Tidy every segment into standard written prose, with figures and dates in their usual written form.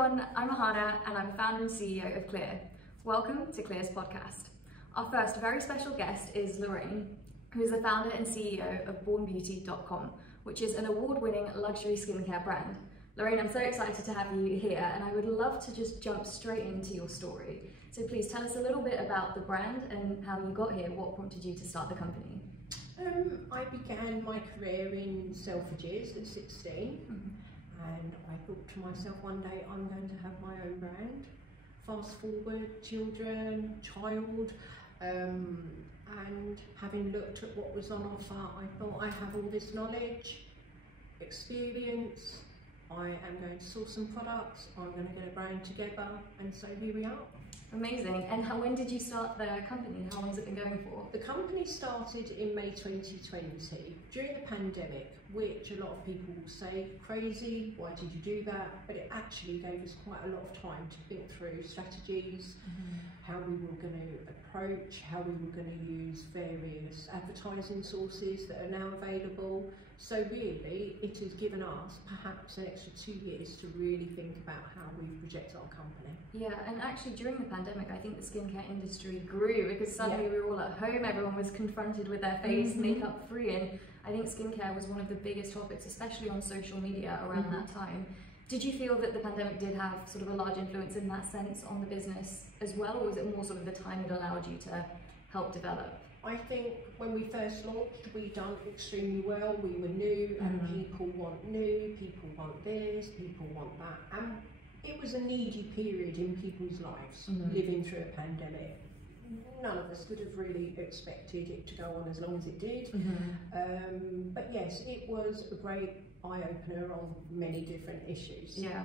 everyone, I'm Mahana and I'm founder and CEO of Clear. Welcome to Clear's podcast. Our first very special guest is Lorraine, who is the founder and CEO of bornbeauty.com, which is an award-winning luxury skincare brand. Lorraine, I'm so excited to have you here and I would love to just jump straight into your story. So please tell us a little bit about the brand and how you got here, what prompted you to start the company. I began my career in Selfridges at 16 and I thought to myself one day I'm going to have my own brand. Fast forward, child, and having looked at what was on offer, I thought I have all this knowledge, experience, I am going to source some products, I'm going to get a brand together, and so here we are. Amazing. And when did you start the company? How long has it been going for? The company started in May 2020 during the pandemic, which a lot of people will say, crazy, why did you do that? But it actually gave us quite a lot of time to think through strategies, how we were going to approach, how we were going to use various advertising sources that are now available. So really, it has given us perhaps an extra 2 years to really think about how we project our company. Yeah, and actually during the pandemic, I think the skincare industry grew because suddenly we were all at home, everyone was confronted with their face makeup free, and I think skincare was one of the biggest topics, especially on social media around that time. Did you feel that the pandemic did have sort of a large influence in that sense on the business as well, or was it more sort of the time it allowed you to help develop? I think when we first launched, we done extremely well. We were new and people want new, people want this, people want that. And it was a needy period in people's lives, living through a pandemic. None of us could have really expected it to go on as long as it did. But yes, it was a great eye-opener on many different issues. Yeah.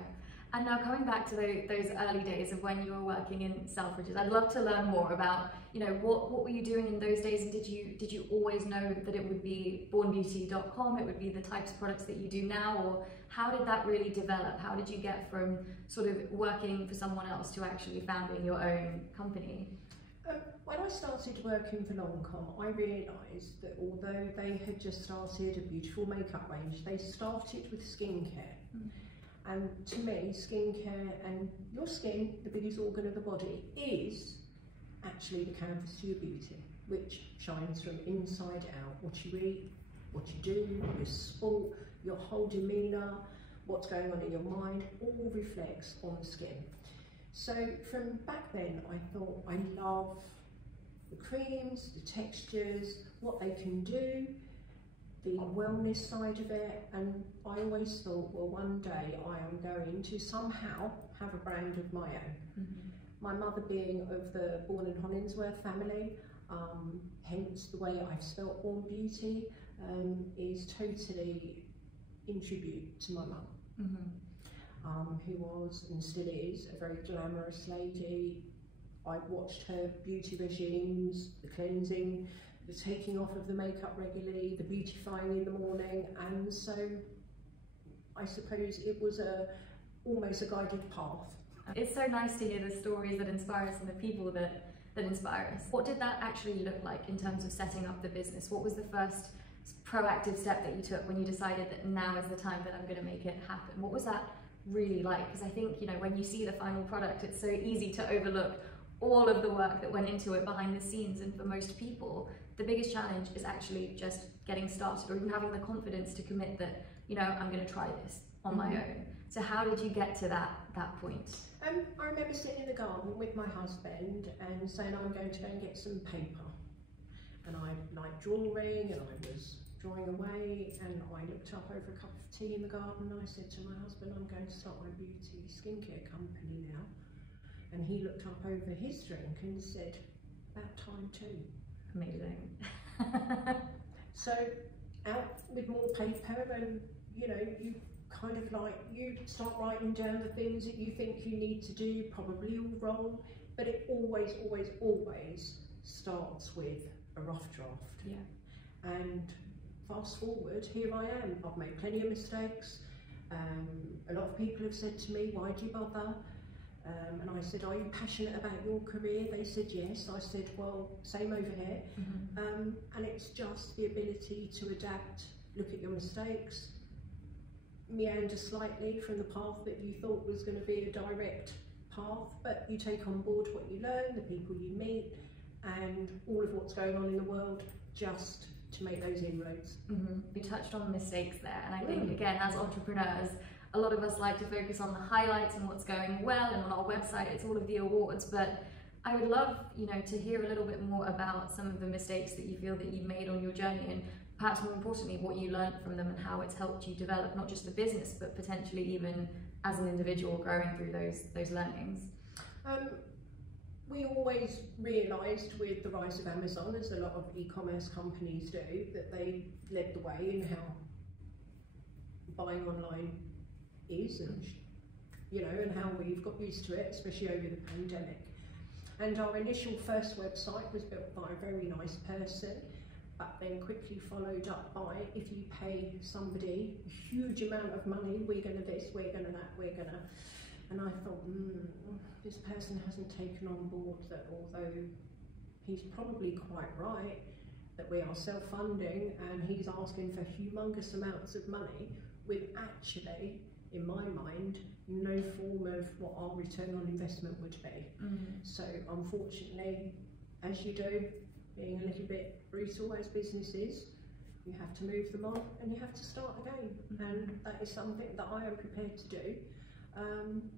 And now coming back to those early days of when you were working in Selfridges, I'd love to learn more about, you know, what were you doing in those days, and did you always know that it would be bornbeauty.com, it would be the types of products that you do now, or how did that really develop? How did you get from sort of working for someone else to actually founding your own company? When I started working for Lancome, I realised that although they had just started a beautiful makeup range, they started with skincare. And to me, skincare and your skin, the biggest organ of the body, is actually the canvas to your beauty, which shines from inside out. What you eat, what you do, your sport, your whole demeanour, what's going on in your mind, all reflects on the skin. So from back then, I thought I love the creams, the textures, what they can do, the wellness side of it, and I always thought, well, one day I am going to somehow have a brand of my own. My mother being of the Bourne and Hollingsworth family, hence the way I've spelt Born Beauty, is totally in tribute to my mum, who was and still is a very glamorous lady. I watched her beauty regimes, the cleansing, the taking off of the makeup regularly, the beautifying in the morning, and so I suppose it was almost a guided path. It's so nice to hear the stories that inspire us and the people that inspire us. What did that actually look like in terms of setting up the business? What was the first proactive step that you took when you decided that now is the time that I'm going to make it happen? What was that really like? Because I think, you know, when you see the final product, it's so easy to overlook all of the work that went into it behind the scenes, and for most people the biggest challenge is actually just getting started, or even having the confidence to commit that, you know, I'm going to try this on my own. So how did you get to that point? I remember sitting in the garden with my husband and saying I'm going to go and get some paper, and I like drawing and I was drawing away, and I looked up over a cup of tea in the garden and I said to my husband, I'm going to start my beauty skincare company now. And he looked up over his drink and said, about time too. Amazing. So out with more paper, and you know, you kind of like, you start writing down the things that you think you need to do, probably all wrong, but it always starts with a rough draft. Yeah. And fast forward, here I am. I've made plenty of mistakes. A lot of people have said to me, why do you bother? And I said, are you passionate about your career? They said yes. I said, well, same over here. And it's just the ability to adapt, look at your mistakes, meander slightly from the path that you thought was going to be a direct path, but you take on board what you learn, the people you meet, and all of what's going on in the world, just to make those inroads. You touched on mistakes there, and I think again, as entrepreneurs, a lot of us like to focus on the highlights and what's going well, and on our website it's all of the awards, but I would love, you know, to hear a little bit more about some of the mistakes that you feel that you've made on your journey, and perhaps more importantly, what you learned from them and how it's helped you develop not just the business, but potentially even as an individual growing through those learnings. We always realised with the rise of Amazon, as a lot of e-commerce companies do, that they led the way in how buying online is, and you know, and how we've got used to it, especially over the pandemic. And our initial first website was built by a very nice person, but then quickly followed up by, if you pay somebody a huge amount of money, we're going to this, we're going to that, we're going to... And I thought, this person hasn't taken on board that although he's probably quite right, that we are self-funding and he's asking for humongous amounts of money with actually, in my mind, no form of what our return on investment would be. So unfortunately, as you do, being a little bit brutal as businesses, you have to move them on and you have to start again. And that is something that I am prepared to do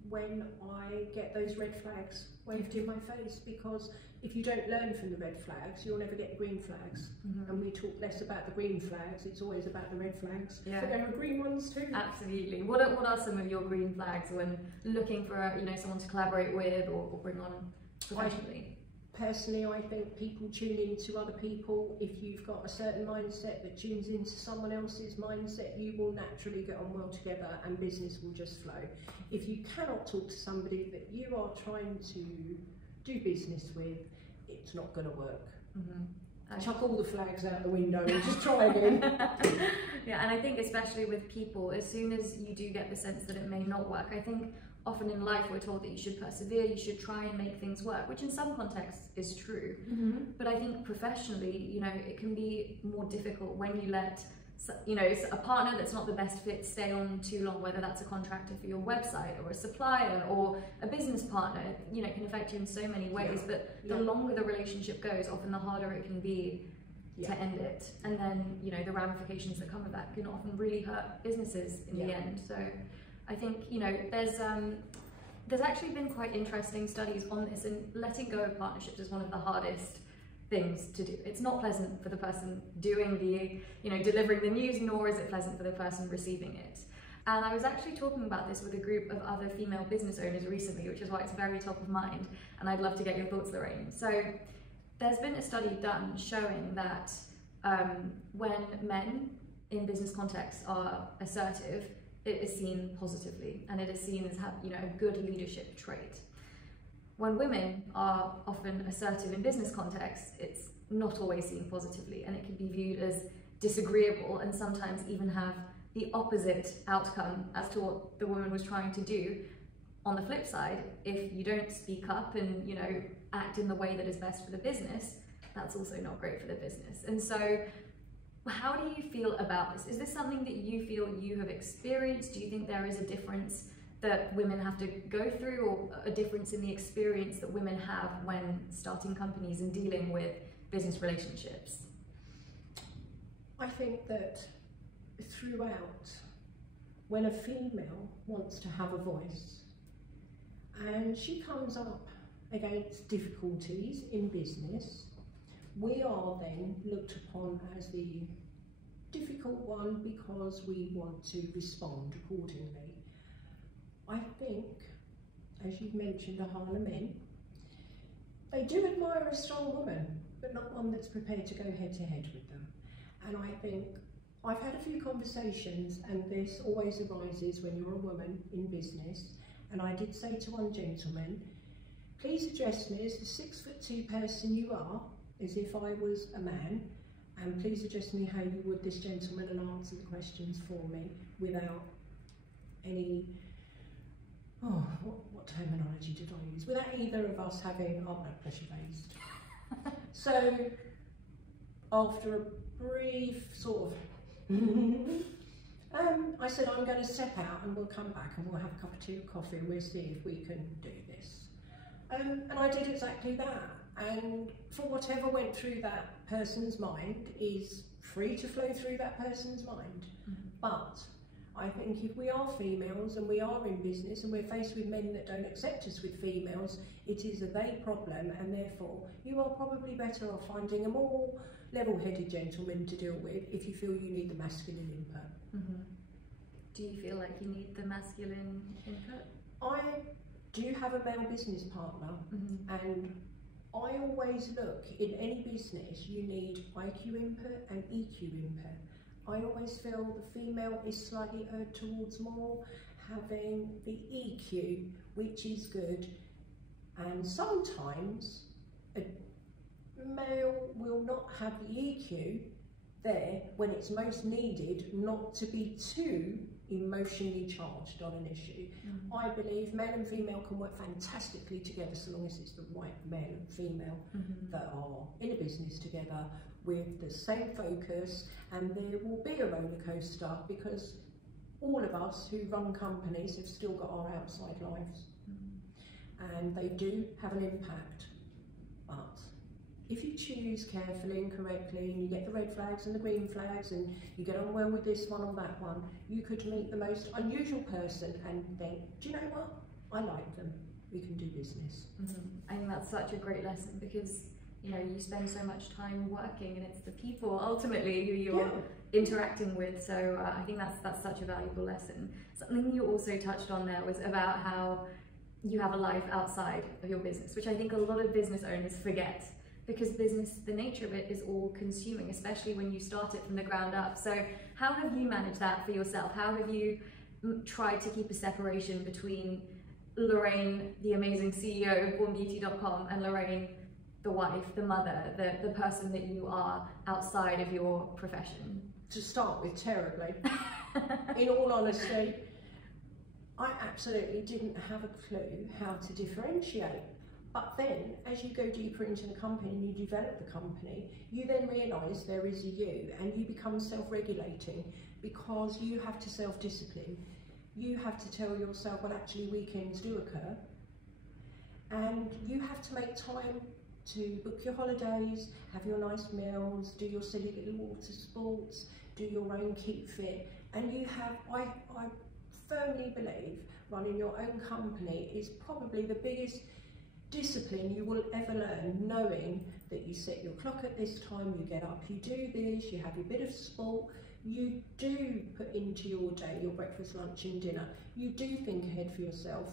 when I get those red flags waved in my face, because if you don't learn from the red flags, you'll never get the green flags. And we talk less about the green flags, it's always about the red flags. Yeah. But there are green ones too. Absolutely. What are some of your green flags when looking for, you know, someone to collaborate with or bring on professionally? Personally, I think people tune into other people. If you've got a certain mindset that tunes into someone else's mindset, you will naturally get on well together and business will just flow. If you cannot talk to somebody that you are trying to do business with, it's not going to work. Chuck all the flags out the window and just try again. Yeah, and I think especially with people, as soon as you do get the sense that it may not work, I think often in life we're told that you should persevere, you should try and make things work, which in some contexts is true. But I think professionally, you know, it can be more difficult when you let, you know, a partner that's not the best fit stay on too long, whether that's a contractor for your website or a supplier or a business partner. You know, it can affect you in so many ways, but the longer the relationship goes, often the harder it can be to end it. And then, you know, the ramifications that come with that can often really hurt businesses in the end. So I think, you know, there's actually been quite interesting studies on this, and letting go of partnerships is one of the hardest things to do. It's not pleasant for the person doing the, you know, delivering the news, nor is it pleasant for the person receiving it. And I was actually talking about this with a group of other female business owners recently, which is why it's very top of mind, and I'd love to get your thoughts, Lorraine. So there's been a study done showing that when men in business contexts are assertive, it is seen positively, and it is seen as, you know, a good leadership trait. When women are often assertive in business contexts, it's not always seen positively, and it can be viewed as disagreeable and sometimes even have the opposite outcome as to what the woman was trying to do. On the flip side, if you don't speak up and, you know, act in the way that is best for the business, that's also not great for the business. And so how do you feel about this? Is this something that you feel you have experienced? Do you think there is a difference that women have to go through, or a difference in the experience that women have when starting companies and dealing with business relationships? I think that throughout, when a female wants to have a voice and she comes up against difficulties in business, we are then looked upon as the difficult one because we want to respond accordingly. I think, as you've mentioned, a Harlem men, they do admire a strong woman, but not one that's prepared to go head to head with them. And I think I've had a few conversations, and this always arises when you're a woman in business, and I did say to one gentleman, please address me as the 6'2" person you are, as if I was a man, and please address me how you would this gentleman and answer the questions for me without any, what terminology did I use? Without either of us having our blood pressure raised. So after a brief sort of I said, I'm going to step out and we'll come back and we'll have a cup of tea or coffee and we'll see if we can do this. And I did exactly that. And for whatever went through that person's mind is free to flow through that person's mind. But I think if we are females and we are in business and we're faced with men that don't accept us with females, it is a they problem, and therefore you are probably better off finding a more level-headed gentleman to deal with if you feel you need the masculine input. Do you feel like you need the masculine input? I do have a male business partner, and I always look, in any business you need IQ input and EQ input. I always feel the female is slightly erred towards more having the EQ, which is good, and sometimes a male will not have the EQ there when it's most needed, not to be too emotionally charged on an issue. I believe male and female can work fantastically together so long as it's the right male and female that are in a business together with the same focus, and there will be a roller coaster because all of us who run companies have still got our outside lives, and they do have an impact. But if you choose carefully and correctly, and you get the red flags and the green flags, and you get on well with this one or that one, you could meet the most unusual person and think, do you know what? I like them. We can do business. I think that's such a great lesson because, you know, you spend so much time working and it's the people ultimately who you're interacting with. So I think that's such a valuable lesson. Something you also touched on there was about how you have a life outside of your business, which I think a lot of business owners forget. Because business, the nature of it is all consuming, especially when you start it from the ground up. So how have you managed that for yourself? How have you tried to keep a separation between Lorraine, the amazing CEO of bornbeauty.com, and Lorraine, the wife, the mother, the person that you are outside of your profession? To start with, terribly. In all honesty, I absolutely didn't have a clue how to differentiate. But then, as you go deeper into the company and you develop the company, you then realise there is a you, and you become self-regulating because you have to self-discipline. You have to tell yourself, well, actually weekends do occur, and you have to make time to book your holidays, have your nice meals, do your silly little water sports, do your own keep fit, and you have, I firmly believe running your own company is probably the biggest discipline you will ever learn, knowing that you set your clock at this time, you get up, you do this, you have your bit of sport, you do put into your day your breakfast, lunch and dinner, you do think ahead for yourself,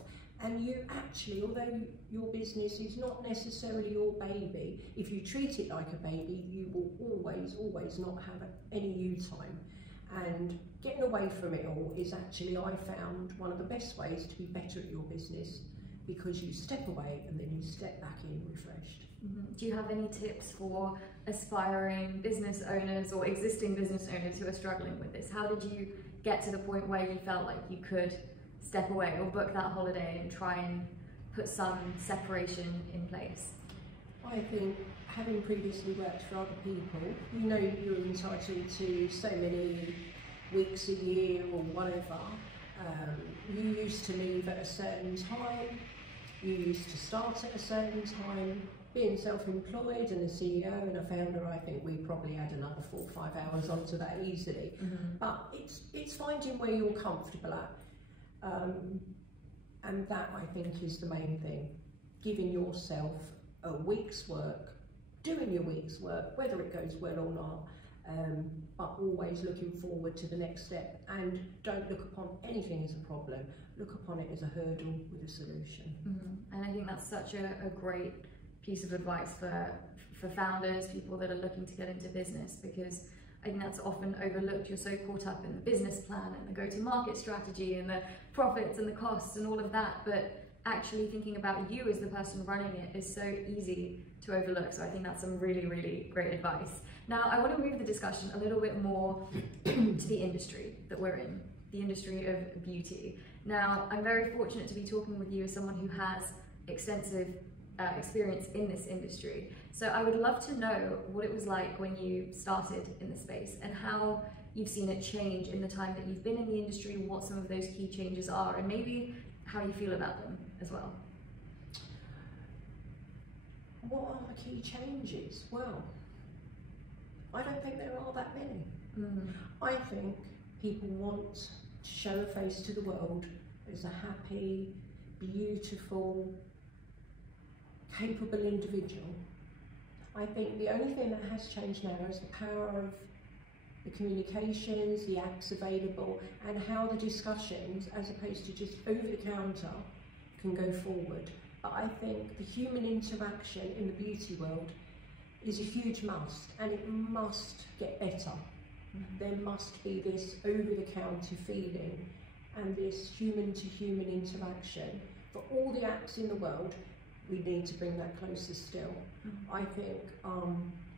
and you actually, although your business is not necessarily your baby, if you treat it like a baby, you will always not have any you time. And getting away from it all is actually, I found, one of the best ways to be better at your business, because you step away and then you step back in refreshed. Do you have any tips for aspiring business owners or existing business owners who are struggling with this? How did you get to the point where you felt like you could step away or book that holiday and try and put some separation in place? I think, having previously worked for other people, you know you're entitled to so many weeks a year or whatever. You used to leave at a certain time, you used to start at a certain time. Being self-employed and a CEO and a founder, I think we probably add another 4 or 5 hours onto that easily. But it's finding where you're comfortable at. And that, I think, is the main thing. Giving yourself a week's work, doing your week's work, whether it goes well or not, but always looking forward to the next step, and don't look upon anything as a problem, look upon it as a hurdle with a solution. And I think that's such a great piece of advice for founders, people that are looking to get into business, because I think that's often overlooked. You're so caught up in the business plan and the go-to-market strategy and the profits and the costs and all of that, but actually thinking about you as the person running it is so easy to overlook. So I think that's some really, really great advice. Now, I want to move the discussion a little bit more to the industry that we're in, the industry of beauty. Now, I'm very fortunate to be talking with you as someone who has extensive experience in this industry. So I would love to know what it was like when you started in the space and how you've seen it change in the time that you've been in the industry, what some of those key changes are, and maybe how you feel about them as well. What are the key changes? Well, I don't think there are that many. I think people want to show a face to the world as a happy, beautiful, capable individual. I think the only thing that has changed now is the power of the communications, the apps available, and how the discussions, as opposed to just over the counter, can go forward. But I think the human interaction in the beauty world is a huge must, and it must get better. There must be this over-the-counter feeling and this human-to-human interaction. For all the apps in the world, we need to bring that closer still. I think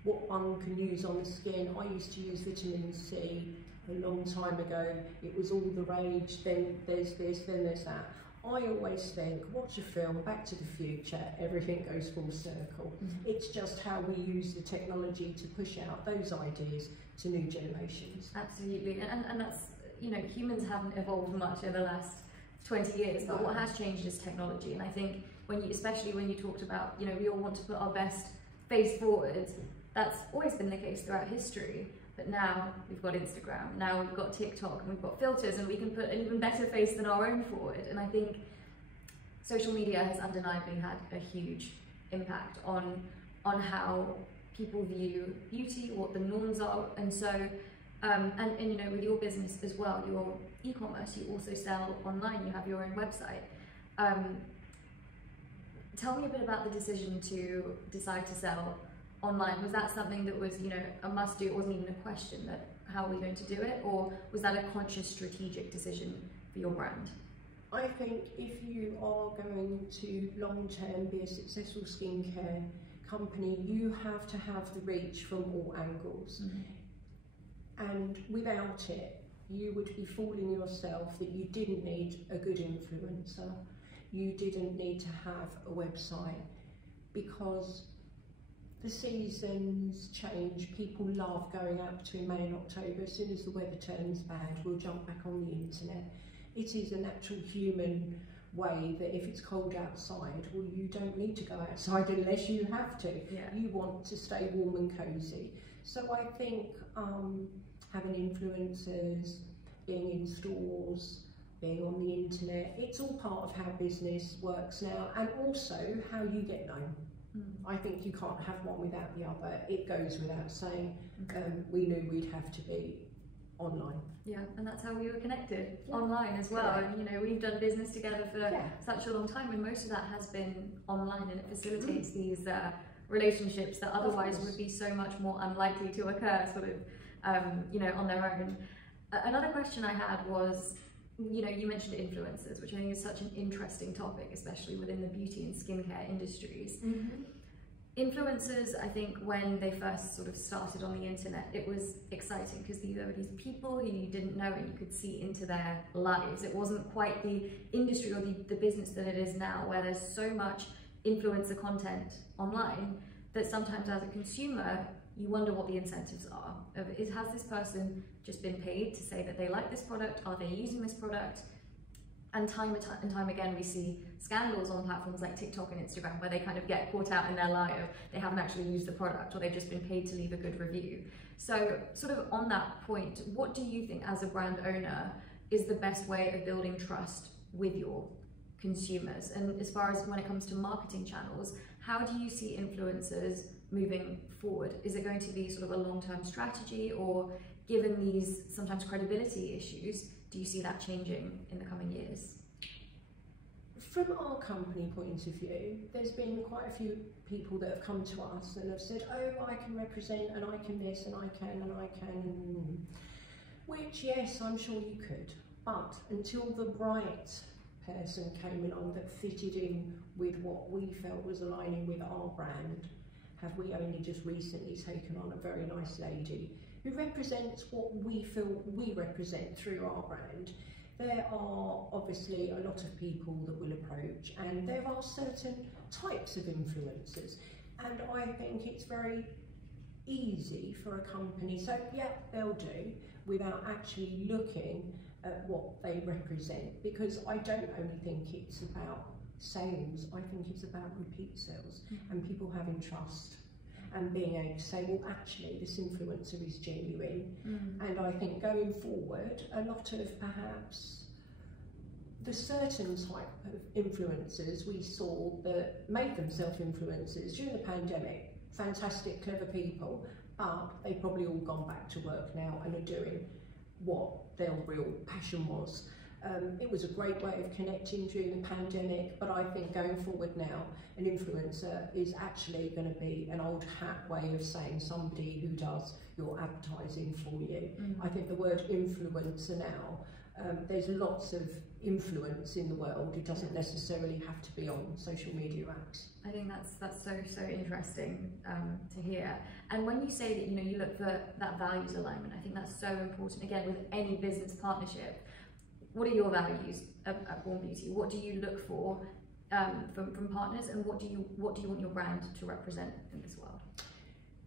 what one can use on the skin, I used to use vitamin C a long time ago. It was all the rage, then there's this, then there's that. I always think, watch a film, Back to the Future, everything goes full circle. It's just how we use the technology to push out those ideas to new generations. Absolutely, and that's, you know, humans haven't evolved much in the last 20 years, but what has changed is technology. And I think when you, especially when you talked about, you know, we all want to put our best face forward, that's always been the case throughout history. But now we've got Instagram, now we've got TikTok, and we've got filters, and we can put an even better face than our own forward. And I think social media has undeniably had a huge impact on how people view beauty, what the norms are. And so, and you know, with your business as well, your e-commerce, you also sell online, you have your own website. Tell me a bit about the decision to decide to sell online. Was that something that was, you know, a must do? It wasn't even a question that how are we going to do it, or was that a conscious strategic decision for your brand? I think if you are going to long-term be a successful skincare company, you have to have the reach from all angles. And without it, you would be fooling yourself that you didn't need a good influencer, you didn't need to have a website, because the seasons change. People love going out between May and October. As soon as the weather turns bad, we'll jump back on the internet. It is a natural human way that if it's cold outside, well, you don't need to go outside unless you have to. You want to stay warm and cosy. So I think having influencers, being in stores, being on the internet, it's all part of how business works now, and also how you get known. I think you can't have one without the other. It goes without saying. We knew we'd have to be online. Yeah, and that's how we were connected, online as well. And you know, we've done business together for such a long time, and most of that has been online, and it facilitates these relationships that otherwise would be so much more unlikely to occur, sort of, you know, on their own. Another question I had was, you know, you mentioned influencers, which I think is such an interesting topic, especially within the beauty and skincare industries. Influencers, I think when they first sort of started on the internet, it was exciting because there were these people who you didn't know and you could see into their lives. It wasn't quite the industry or the business that it is now, where there's so much influencer content online that sometimes as a consumer, you wonder what the incentives are. Has this person just been paid to say that they like this product? Are they using this product? And time and time again, we see scandals on platforms like TikTok and Instagram where they kind of get caught out in their lie of they haven't actually used the product, or they've just been paid to leave a good review. So sort of on that point, what do you think as a brand owner is the best way of building trust with your consumers? And as far as when it comes to marketing channels, how do you see influencers moving forward? Is it going to be sort of a long-term strategy, or given these sometimes credibility issues, do you see that changing in the coming years? From our company point of view, there's been quite a few people that have come to us and have said, oh, I can represent, and I can this, and I can, and I can, which, yes, I'm sure you could, but until the right person came along that fitted in with what we felt was aligning with our brand, have we only just recently taken on a very nice lady who represents what we feel we represent through our brand. There are obviously a lot of people that will approach, and there are certain types of influencers, and I think it's very easy for a company. So yeah, they'll do without actually looking at what they represent, because I don't only think it's about sales, I think it's about repeat sales and people having trust and being able to say, well, actually this influencer is genuine. And I think going forward, a lot of perhaps the certain type of influencers we saw that made themselves influencers during the pandemic, fantastic, clever people, but they've probably all gone back to work now and are doing what their real passion was. It was a great way of connecting during the pandemic, but I think going forward now, an influencer is actually going to be an old hat way of saying somebody who does your advertising for you. I think the word influencer now, there's lots of influence in the world. It doesn't necessarily have to be on social media apps. I think that's so interesting to hear. And when you say that, you know, you look for that values alignment, I think that's so important. Again, with any business partnership, what are your values at Born Beauty? What do you look for from partners, and what do you want your brand to represent in this world?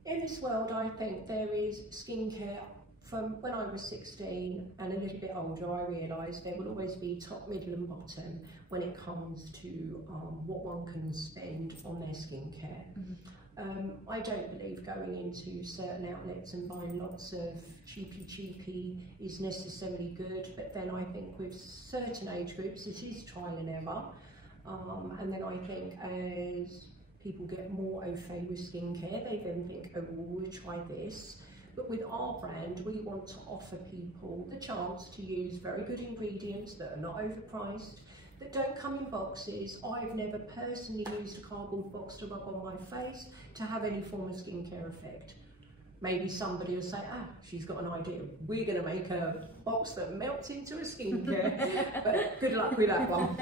In this world, I think there is skincare. From when I was 16 and a little bit older, I realised there will always be top, middle and bottom when it comes to what one can spend on their skincare. I don't believe going into certain outlets and buying lots of cheapy is necessarily good, but then I think with certain age groups it is trial and error. And then I think as people get more au fait with skincare, they then think, oh, well, we'll try this. But with our brand, we want to offer people the chance to use very good ingredients that are not overpriced, that don't come in boxes. I've never personally used a cardboard box to rub on my face to have any form of skincare effect. Maybe somebody will say, ah, she's got an idea. We're going to make a box that melts into a skincare. But good luck with that one.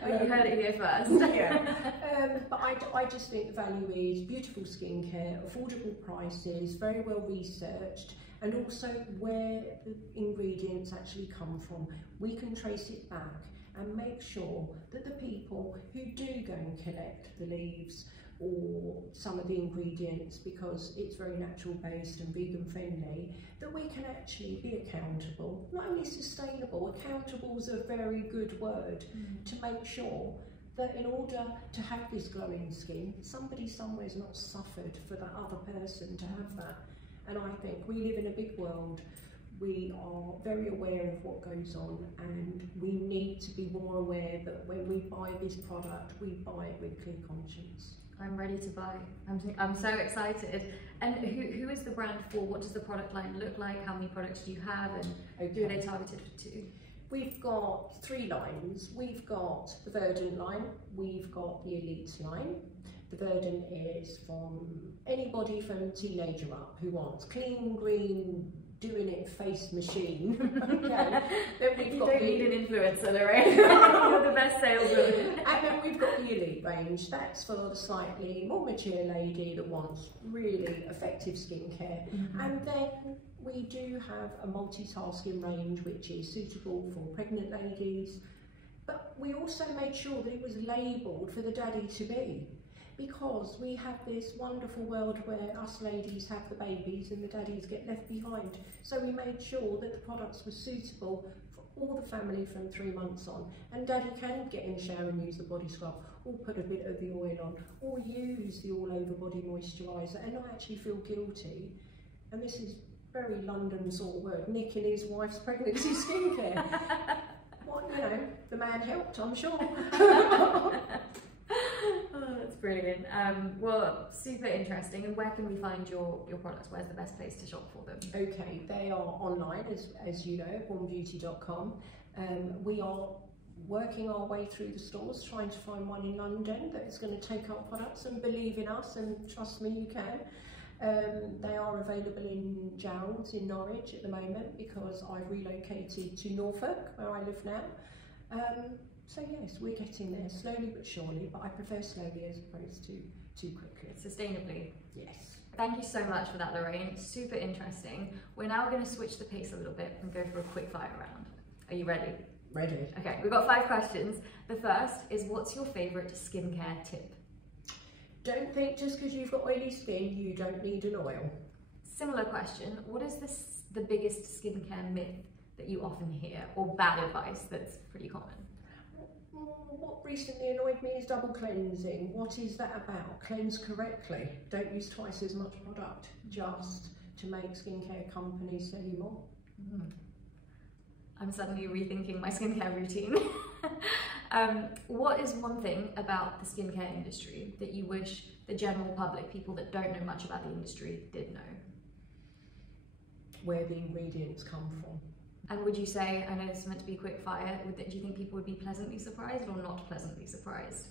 Well, you heard it here first. Yeah. But I just think the value is beautiful skincare, affordable prices, very well researched, and also where the ingredients actually come from. We can trace it back and make sure that the people who do go and collect the leaves or some of the ingredients, because it's very natural based and vegan friendly, that we can actually be accountable. Not only sustainable, accountable is a very good word, to make sure that in order to have this glowing skin, somebody somewhere's not suffered for that other person to have that. And I think we live in a big world. We are very aware of what goes on, and we need to be more aware that when we buy this product, we buy it with clear conscience. I'm ready to buy. I'm so excited. And who is the brand for? What does the product line look like? How many products do you have, and who are they targeted to? We've got 3 lines. We've got the Verdant line, we've got the Elite line. The Verdant is from anybody from teenager up who wants clean, green, doing it face machine. Okay. Then we've got need an influencer, Lorraine. You're the best saleswoman. And then we've got the Elite range. That's for the slightly more mature lady that wants really effective skincare. And then we do have a multitasking range which is suitable for pregnant ladies. But we also made sure that it was labelled for the daddy to be, because we have this wonderful world where us ladies have the babies and the daddies get left behind. So we made sure that the products were suitable for all the family from 3 months on. And daddy can get in the shower and use the body scrub, or put a bit of the oil on, or use the all over body moisturiser and not actually feel guilty. And this is very London sort of word, nicking his wife's pregnancy skincare. Well, you know, the man helped, I'm sure. Oh, that's brilliant. Well, super interesting. And where can we find your products? Where's the best place to shop for them? Okay, they are online, as you know, bornbeauty.com. We are working our way through the stores, trying to find one in London that is going to take our products, and believe in us, and trust me, you can. They are available in Jarrold's in Norwich at the moment, because I've relocated to Norfolk, where I live now. So yes, we're getting there, slowly but surely, but I prefer slowly as opposed to too quickly. Sustainably. Yes. Thank you so much for that, Lorraine. Super interesting. We're now going to switch the pace a little bit and go for a quick fire round. Are you ready? Ready. Okay, we've got 5 questions. The first is, what's your favourite skincare tip? Don't think just because you've got oily skin, you don't need an oil. Similar question, what is the biggest skincare myth that you often hear, or bad advice that's pretty common? What recently annoyed me is double cleansing. What is that about? Cleanse correctly. Don't use twice as much product just to make skincare companies sell you more. I'm suddenly rethinking my skincare routine. What is one thing about the skincare industry that you wish the general public, people that don't know much about the industry, did know? Where the ingredients come from. And would you say, I know this is meant to be quick fire, do you think people would be pleasantly surprised or not pleasantly surprised?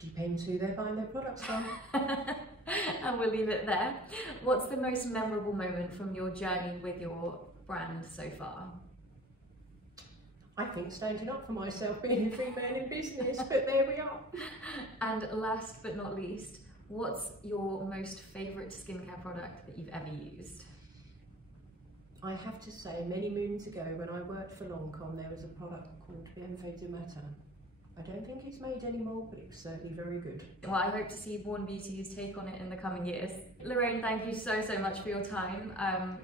Depends who they're buying their products from. And we'll leave it there. What's the most memorable moment from your journey with your brand so far? I think standing up for myself, being a female in business, but there we are. And last but not least, what's your most favourite skincare product that you've ever used? I have to say, many moons ago when I worked for Lancome, there was a product called Matter. I don't think it's made anymore, but it's certainly very good. Well, I hope to see Born Beauty's take on it in the coming years. Lorraine, thank you so much for your time.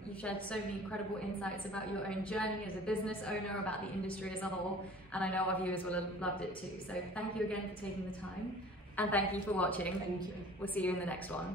You've shared so many incredible insights about your own journey as a business owner, about the industry as a whole, and I know our viewers will have loved it too. So thank you again for taking the time, and thank you for watching. Thank you. We'll see you in the next one.